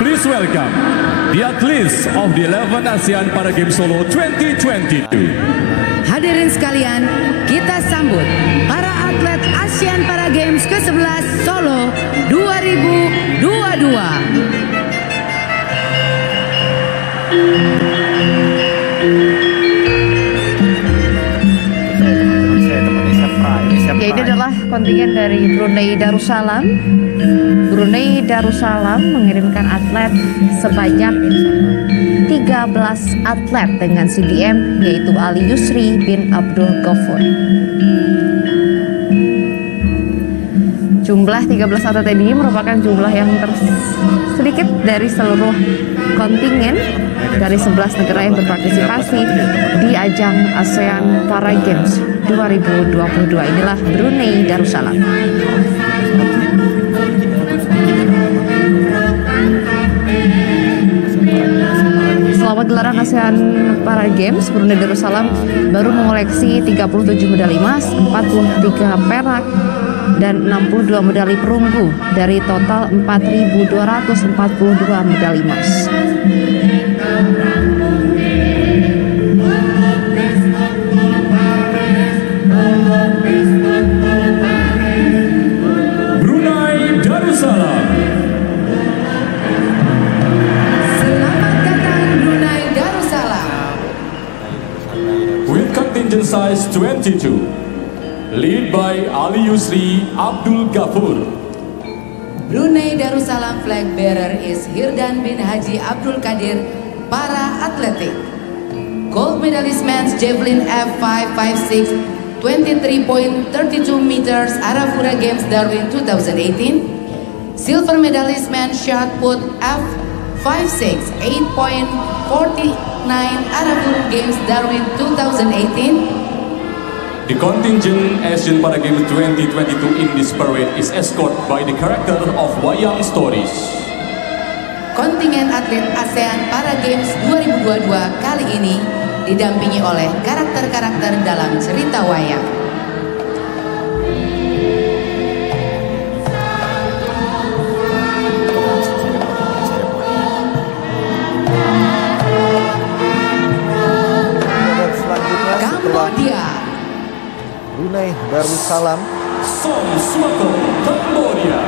Please welcome the athletes of the 11th ASEAN Para Games Solo 2022. Hadirin sekalian, kita sambut para atlet ASEAN Para Games ke-11 Solo 2022. Ya, ini adalah kontingen dari Brunei Darussalam. Brunei Darussalam mengirimkan atlet sebanyak 13 atlet dengan CDM, yaitu Ali Yusri bin Abdul Ghafur. Jumlah 13 atlet ini merupakan jumlah yang sedikit dari seluruh kontingen dari 11 negara yang berpartisipasi di ajang ASEAN Para Games 2022. Inilah Brunei Darussalam. Selama gelaran ASEAN Para Games, Brunei Darussalam baru mengoleksi 37 medali emas, 43 perak, dan 62 medali perunggu dari total 4.242 medali emas. Brunei Darussalam. Selamat datang Brunei Darussalam. With contingent size 22, lead by Ali Yusri Abdul Ghafur. Brunei Darussalam flag bearer is Hirdan bin Haji Abdul Qadir, para atletik. Gold medalist men's javelin F556, 23.32 meters Arafura Games Darwin 2018. Silver medalist men's shot put F56, 8.49 Arafura Games Darwin 2018. The contingent ASEAN Para Games 2022 in this parade is escorted by the character of Wayang Stories. Kontingen atlet ASEAN Para Games 2022 kali ini didampingi oleh karakter-karakter dalam cerita wayang. Kambodia. Brunei Darussalam Som Suoko, Kambodia.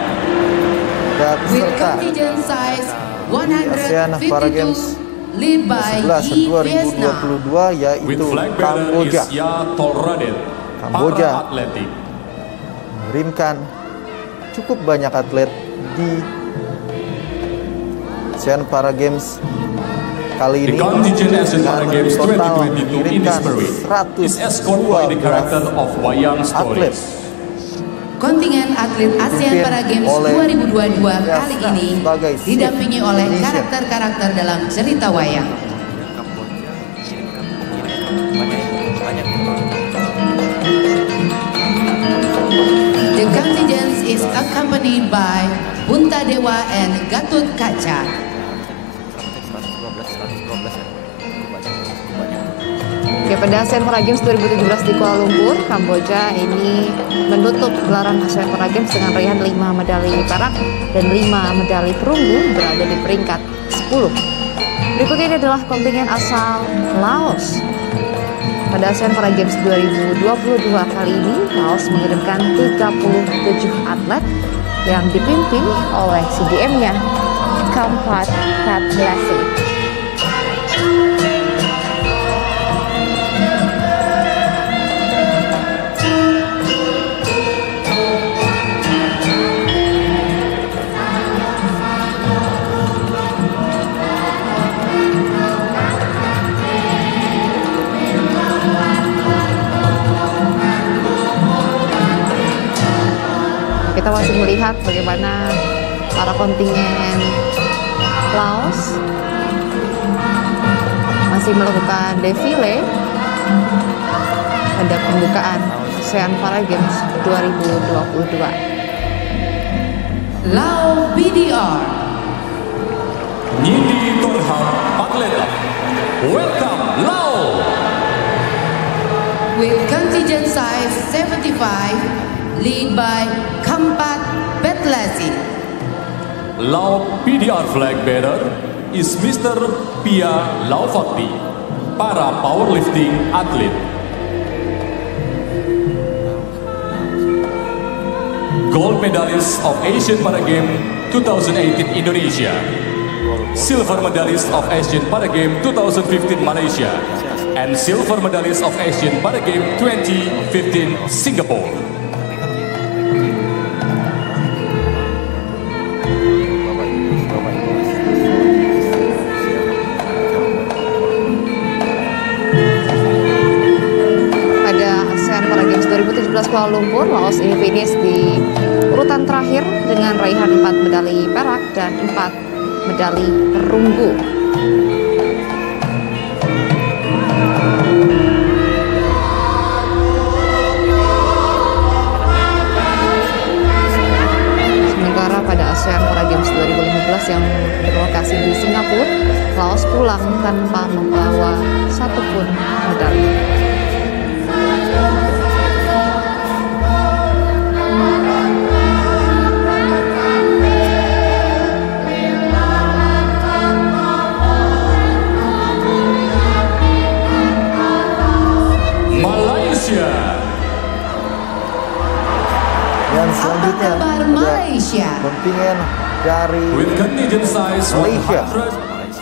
With peserta contingent size ASEAN Para Games 152, lead by Yi 11 Vietnam. 2022 With yaitu flag bearer Kamboja. is Ya Tolradet, Kamboja para atletik. mengirimkan cukup banyak atlet di ASEAN Para Games kali The ini contingent ASEAN Para dengan Games total 2022 in this mengirimkan parade is escorted by the character 112 of Wayang atlet. Stories. Kontingen atlet ASEAN Para Games oleh 2022 kali Yasna ini sebagai didampingi oleh Indonesia. karakter-karakter dalam cerita wayang. The contingent is accompanied by Bunta Dewa and Gatot Kaca. Oke, pada ASEAN Para Games 2017 di Kuala Lumpur, Kamboja ini menutup gelaran ASEAN Para Games dengan raihan 5 medali perak dan 5 medali perunggu, berada di peringkat 10. Berikutnya ini adalah kontingen asal Laos. Pada ASEAN Para Games 2022 kali ini, Laos mengirimkan 37 atlet yang dipimpin oleh CDM-nya, Kampat Katlasi. Kita masih melihat bagaimana para kontingen Laos masih melakukan defile pada pembukaan ASEAN Para Games 2022. Lao BDR. Nindi Torham Patleta. Welcome Lao. With contingent size 75, lead by Kampat Betlasi. Laut PDR flag bearer is Mr. Pia Laufakti, para powerlifting athlete. Gold medalist of Asian Para Games 2018 Indonesia. Silver medalist of Asian Para Games 2015 Malaysia. And silver medalist of Asian Para Games 2015 Singapore. Pada ASEAN Para Games 2017 Kuala Lumpur, Laos ini finish di urutan terakhir dengan raihan 4 medali perak dan 4 medali perunggu. Sementara pada ASEAN Para Games 2015 yang berlokasi di Singapura, Laos pulang tanpa membawa satupun medali. Dan selanjutnya Apa kabar Malaysia? kontingen dari With contingent size Malaysia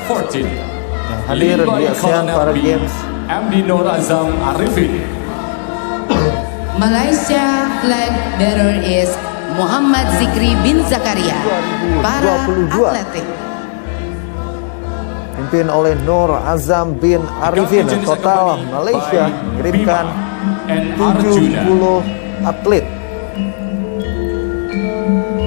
114. yang hadir Lead by di ASEAN Colonel Para B. Games. MD Nur Azam Arifin. Malaysia flag bearer is Muhammad Zikri bin Zakaria, para 2022. atletik. Dipimpin oleh Nur Azam bin Arifin. Contingent Total accompanied Malaysia by mengirimkan Bima and Arjuna. 70 atlet.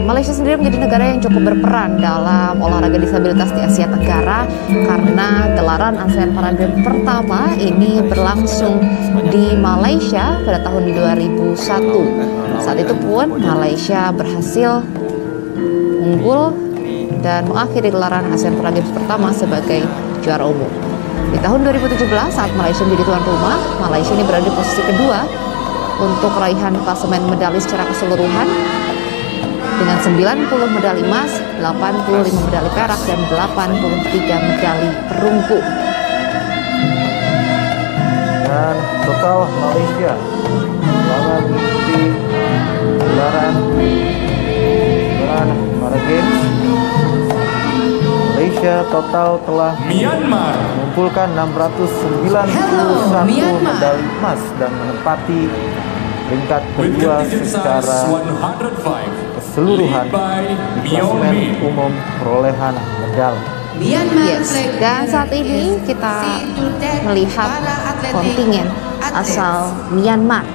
Malaysia sendiri menjadi negara yang cukup berperan dalam olahraga disabilitas di Asia Tenggara karena gelaran ASEAN Para Games pertama ini berlangsung di Malaysia pada tahun 2001. Saat itu pun Malaysia berhasil unggul dan mengakhiri gelaran ASEAN Para Games pertama sebagai juara umum. Di tahun 2017 saat Malaysia menjadi tuan rumah, Malaysia ini berada di posisi kedua untuk raihan klasemen medali secara keseluruhan dengan 90 medali emas, 85 medali perak, dan 83 medali perunggu. Dan total Malaysia selama mengikuti gelaran Para Games, Malaysia total telah Myanmar. mengumpulkan 691 Myanmar. medali emas dan menempati peringkat With kedua contingent size secara 105. keseluruhan Lead by di Myo klasemen Min. umum perolehan medali. Myanmar Yes, flag dan saat bearer ini is kita Situden, melihat para atletik kontingen atlet. asal Myanmar.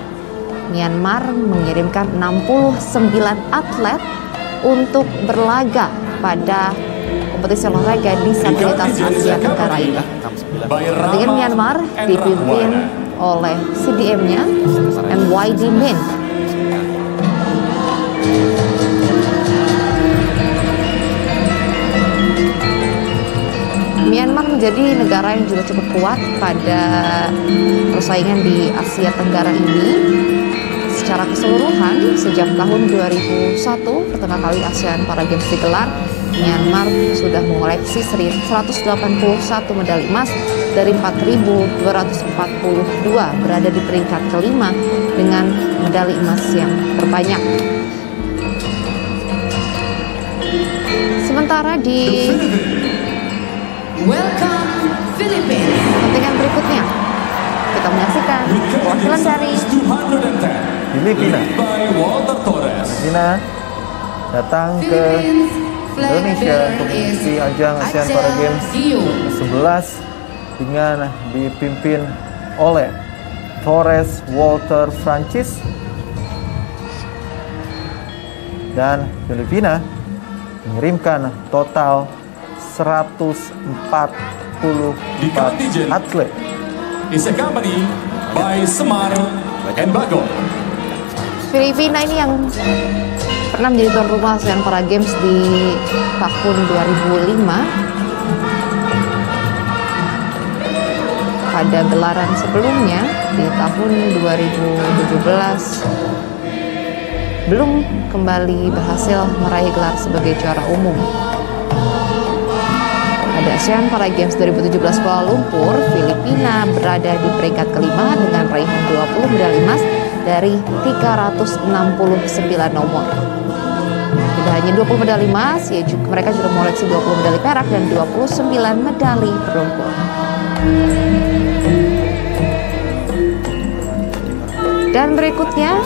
Myanmar mengirimkan 69 atlet untuk berlaga pada kompetisi olahraga disabilitas Asia Tenggara ini. Kontingen Myanmar dipimpin oleh CDM-nya MYD Min. Myanmar menjadi negara yang juga cukup kuat pada persaingan di Asia Tenggara ini. Secara keseluruhan, sejak tahun 2001, pertama kali ASEAN Para Games digelar, Myanmar sudah mengoleksi 181 medali emas dari 4.242, berada di peringkat kelima dengan medali emas yang terbanyak. Sementara di Welcome Philippines. kontingen berikutnya, kita menyaksikan perwakilan dari 210. Filipina. Lead by Walter Torres. Filipina datang ke Philippines flag Indonesia bearer untuk is mengikuti ajang ASEAN Para Games Dio. ke-11 dengan dipimpin oleh Torres Walter Francis, dan Filipina mengirimkan total 144 atlet. Is accompanied by Semar and Bagong. Filipina ini yang pernah menjadi tuan rumah ASEAN Para Games di tahun 2005. Pada gelaran sebelumnya di tahun 2017 belum kembali berhasil meraih gelar sebagai juara umum. ASEAN Para Games 2017 Kuala Lumpur, Filipina berada di peringkat kelima dengan raihan 20 medali emas dari 369 nomor. Tidak hanya 20 medali emas, mereka juga mengoleksi 20 medali perak dan 29 medali perunggu. Dan berikutnya,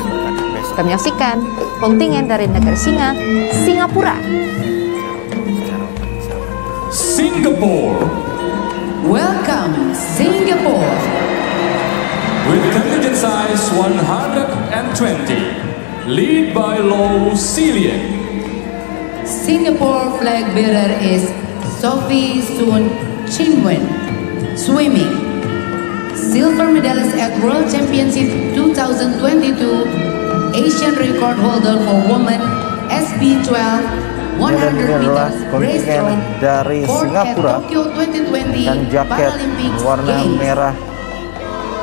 kita menyaksikan kontingen dari negara singa, Singapura. Singapore. Welcome, Singapore. With contingent size 120, lead by Low Cilian. Singapore flag bearer is Sophie Soon Chinwen. Swimming. Silver medalist at World Championship 2022. Asian record holder for women SB12 Dan ini 100 adalah meters kontingen breaststroke dari Singapura Tokyo 2020 dan jaket Paralympics warna Games. merah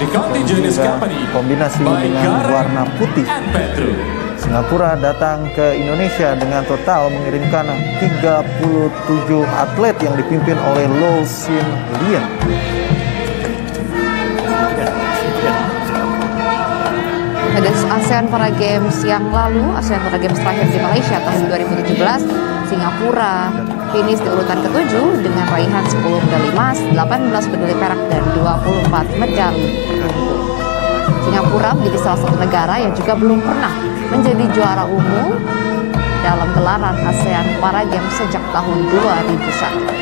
The contingent is juga accompanied kombinasi by dengan Gareth warna putih. and Petru. Singapura datang ke Indonesia dengan total mengirimkan 37 atlet yang dipimpin oleh Loh Sin Lien. Pada ASEAN Para Games yang lalu, ASEAN Para Games terakhir di Malaysia tahun 2017, Singapura finish di urutan ke-7 dengan raihan 10 medali emas, 18 medali perak, dan 24 medali perunggu. Singapura menjadi salah satu negara yang juga belum pernah menjadi juara umum dalam gelaran ASEAN Para Games sejak tahun 2001.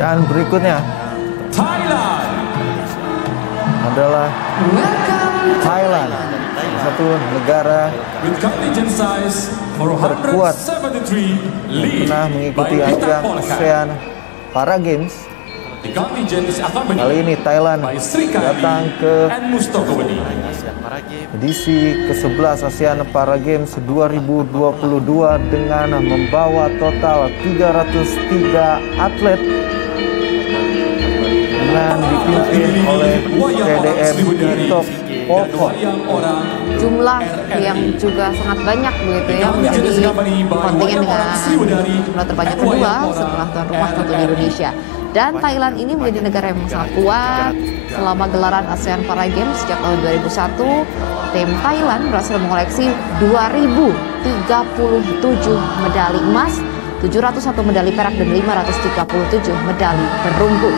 Dan berikutnya Thailand. adalah Welcome, Thailand, satu negara With contingent size terkuat 473, lead pernah by mengikuti Peter ajang Polkan. ASEAN Para Games. The contingent is Kali accompanied ini Thailand by Sri datang Kandi ke and Mustaqawadi. edisi ke-11 ASEAN Para Games 2022 dengan membawa total 303 atlet dengan dipimpin oleh TDM Kitok Pokok. Jumlah yang juga sangat banyak begitu ya, menjadi kontingen dengan jumlah terbanyak kedua setelah tuan rumah tentu di Indonesia. Dan Thailand ini menjadi negara yang sangat kuat. Selama gelaran ASEAN Para Games sejak tahun 2001, tim Thailand berhasil mengoleksi 2.037 medali emas, 701 medali perak, dan 537 medali perunggu.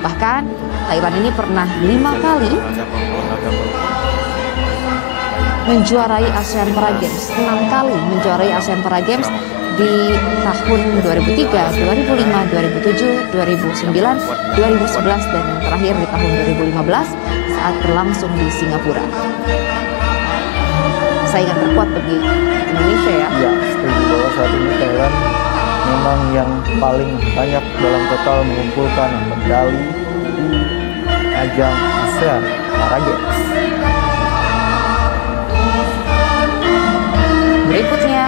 Bahkan Thailand ini pernah 5 kali menjuarai ASEAN Para Games, 6 kali menjuarai ASEAN Para Games di tahun 2003, 2005, 2007, 2009, 2011, dan yang terakhir di tahun 2015 saat berlangsung di Singapura. Saingan terkuat bagi Indonesia ya. Ya, setuju bahwa saat ini Thailand memang yang paling banyak dalam total mengumpulkan medali di ajang ASEAN Para Games. Berikutnya,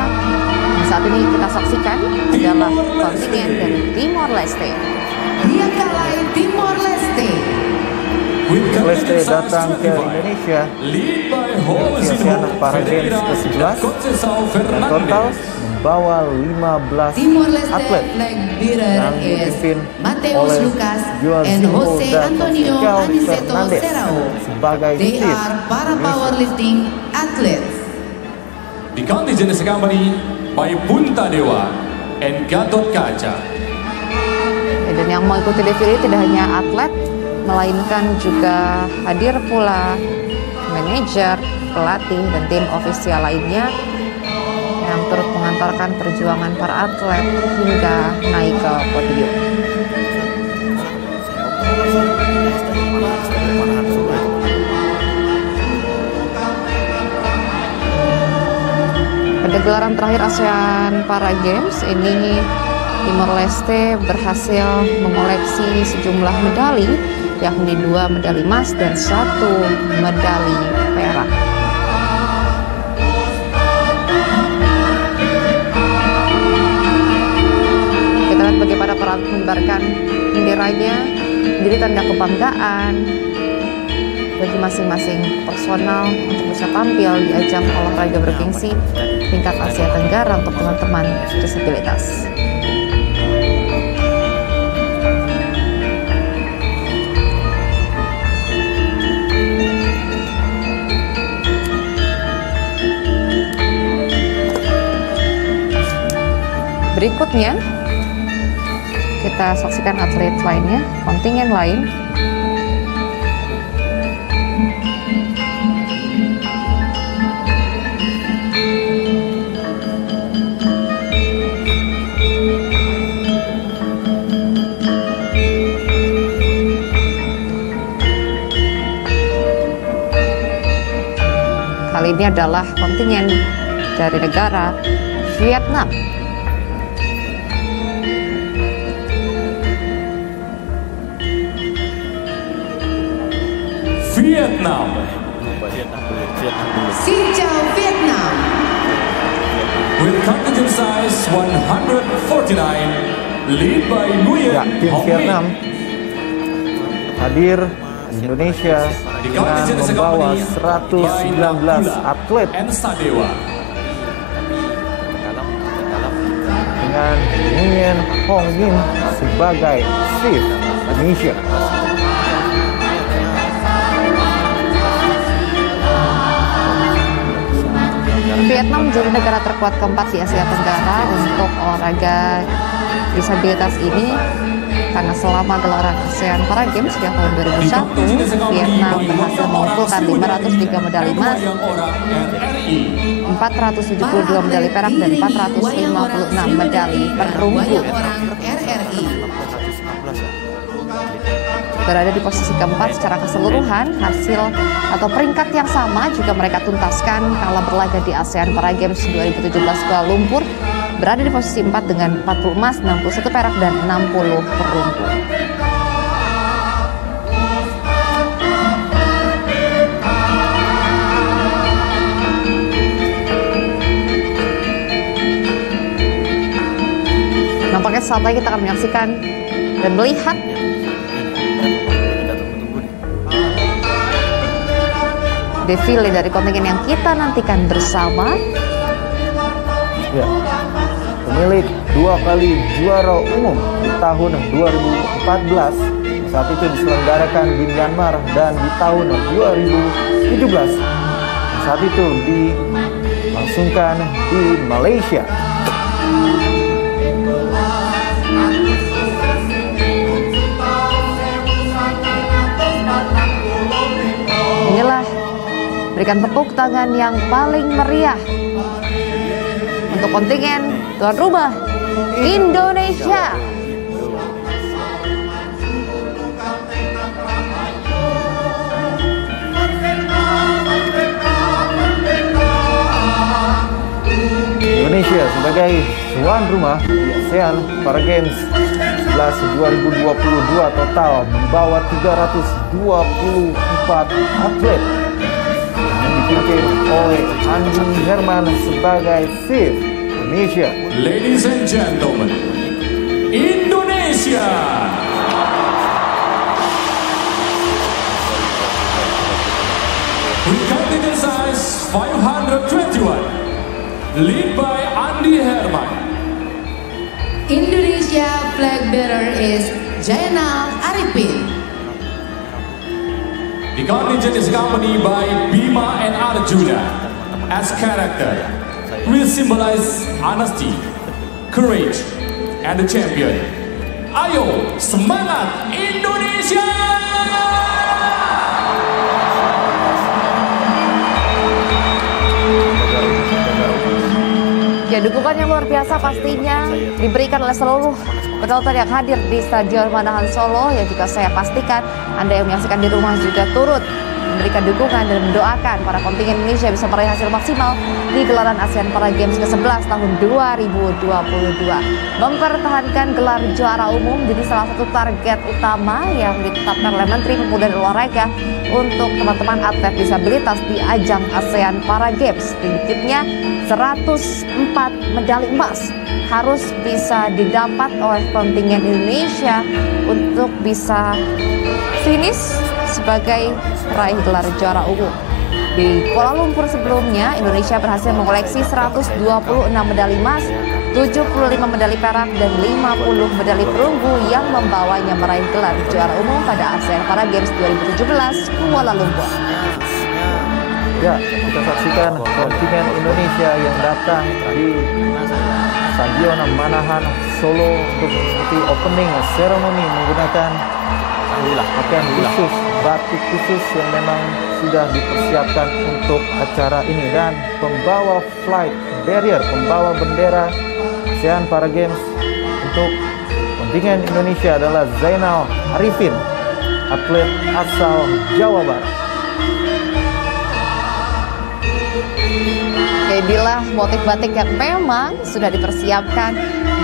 saat ini kita saksikan adalah kontingen dari Timor Leste. Dia kalah Timor Leste. Leste datang ke Indonesia di ASEAN Para Games ke-11 dan total membawa 15 Timor Leste atlet flag bearer yang is dipimpin Mateus oleh Lucas Joao and Zinho Jose dan Antonio Miguel Aniceto Fernandez Serrao. sebagai They chief are para powerlifting athletes. The contingent is accompanied by Punta Dewa and Gatot Kaca. Dan yang mengikuti defile tidak hanya atlet, melainkan juga hadir pula manajer, pelatih, dan tim ofisial lainnya yang turut mengantarkan perjuangan para atlet hingga naik ke podium. Pada gelaran terakhir ASEAN Para Games ini, Timor Leste berhasil mengoleksi sejumlah medali, yakni 2 medali emas dan 1 medali perak. Kita lihat bagaimana para mengibarkan benderanya, menjadi tanda kebanggaan bagi masing-masing personal untuk bisa tampil di ajang olahraga bergengsi tingkat Asia Tenggara untuk teman-teman disabilitas. Berikutnya, kita saksikan atlet lainnya, kontingen lain. Kali ini adalah kontingen dari negara Vietnam. Vietnam. Xin chào Vietnam. With contingent size 149, lead by Nguyen Ya, tim Hong Vietnam Minh. hadir di Indonesia dengan membawa 119 atlet and Sadewa. dengan Nguyen Hong Minh sebagai chief Indonesia. Vietnam menjadi negara terkuat keempat di Asia Tenggara untuk olahraga disabilitas ini karena selama gelaran ASEAN Para Games sejak tahun 2001, Vietnam berhasil mengumpulkan 503 medali emas, 472 medali perak, dan 456 medali perunggu. Banyak orang RRI. Berada di posisi keempat secara keseluruhan, hasil atau peringkat yang sama juga mereka tuntaskan kala berlaga di ASEAN Para Games 2017 Kuala Lumpur, berada di posisi 4 dengan 40 emas, 61 perak, dan 60 perunggu. Nampaknya saat lagi kita akan menyaksikan dan melihat defile dari kontingen yang kita nantikan bersama. Ya, pemilik 2 kali juara umum di tahun 2014 saat itu diselenggarakan di Myanmar, dan di tahun 2017 saat itu dilangsungkan di Malaysia. Inilah, berikan tepuk tangan yang paling meriah untuk kontingen tuan rumah Indonesia. Indonesia sebagai tuan rumah ASEAN Para Games 2022 total membawa 324 atlet yang dipimpin oleh Andi Herman sebagai chief Indonesia. Ladies and gentlemen, Indonesia. With contingent size 521, lead by Andi Herman. Indonesia flag bearer is Jainal Arifin. The contingent is accompanied by Bima and Arjuna as character. Will symbolize honesty, courage, and the champion. Ayo, semangat Indonesia! Ya, dukungan yang luar biasa pastinya diberikan oleh seluruh penonton yang hadir di Stadion Manahan Solo, yang juga saya pastikan Anda yang menyaksikan di rumah juga turut memberikan dukungan dan mendoakan para kontingen Indonesia bisa meraih hasil maksimal di gelaran ASEAN Para Games ke-11 tahun 2022. Mempertahankan gelar juara umum jadi salah satu target utama yang ditetapkan oleh Menteri Pemuda dan Olahraga untuk teman-teman atlet disabilitas di ajang ASEAN Para Games. Sedikitnya 104 medali emas harus bisa didapat oleh kontingen Indonesia untuk bisa finish sebagai peraih gelar juara umum. Di Kuala Lumpur sebelumnya, Indonesia berhasil mengoleksi 126 medali emas, 75 medali perak, dan 50 medali perunggu yang membawanya meraih gelar juara umum pada ASEAN Para Games 2017 Kuala Lumpur. Ya, kita saksikan kontingen Indonesia yang datang di Stadion Manahan Solo untuk mengikuti opening ceremony menggunakan pakaian khusus, batik khusus yang memang sudah dipersiapkan untuk acara ini, dan pembawa flight barrier, pembawa bendera ASEAN Para Games untuk kontingen Indonesia adalah Zainal Arifin, atlet asal Jawa Barat. Inilah motif batik yang memang sudah dipersiapkan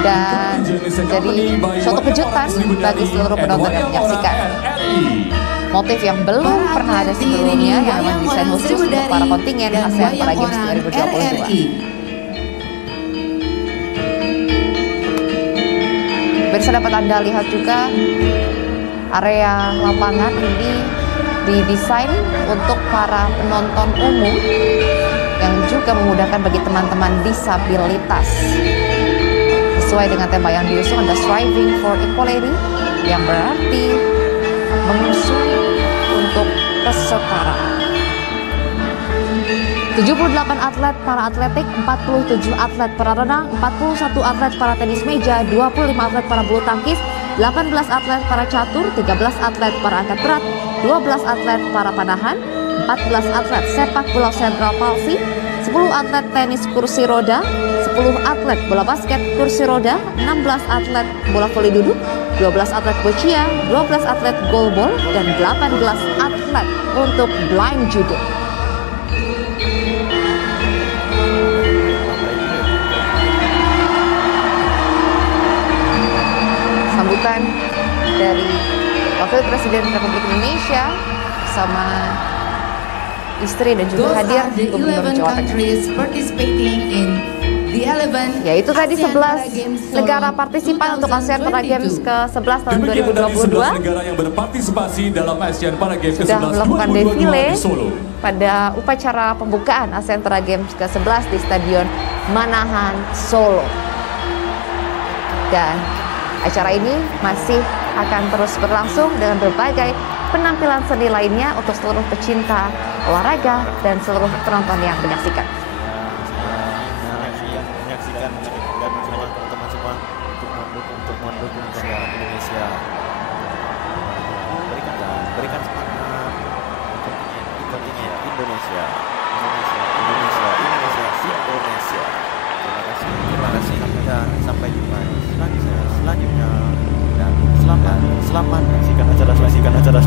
dan menjadi suatu kejutan bagi seluruh penonton yang menyaksikan. Motif yang belum pernah ada sebelumnya yang memang desain khusus untuk para kontingen ASEAN Para Games 2022. Bisa dapat Anda lihat juga area lapangan ini didesain untuk para penonton umum yang juga memudahkan bagi teman-teman disabilitas. Sesuai dengan tema yang diusung, ada Striving for Equality, yang berarti mengusung untuk kesetaraan. 78 atlet para atletik, 47 atlet para renang, 41 atlet para tenis meja, 25 atlet para bulu tangkis, 18 atlet para catur, 13 atlet para angkat berat, 12 atlet para panahan, 14 atlet sepak bola sentral palsi, 10 atlet tenis kursi roda, 10 atlet bola basket kursi roda, 16 atlet bola voli duduk, 12 atlet boccia, 12 atlet goalball, dan 18 atlet untuk blind judo. Sambutan dari Wakil Presiden Republik Indonesia bersama istri dan juga hadir Gubernur Jawa Tengah. Yaitu tadi 11 negara partisipan untuk ASEAN Para Games ke-11 tahun 2022 negara yang berpartisipasi dalam ASEAN Para Games sudah ke-11 melakukan 2022 defile di Solo pada upacara pembukaan ASEAN Para Games ke-11 di Stadion Manahan Solo. Dan acara ini masih akan terus berlangsung dengan berbagai penampilan seni lainnya untuk seluruh pecinta olahraga dan seluruh penonton yang menyaksikan. Dan teman-teman semua untuk mendukung Indonesia. Berikan semangat untuk kontingen Indonesia. Terima kasih dan sampai jumpa selanjutnya. Dan selamat menyaksikan acara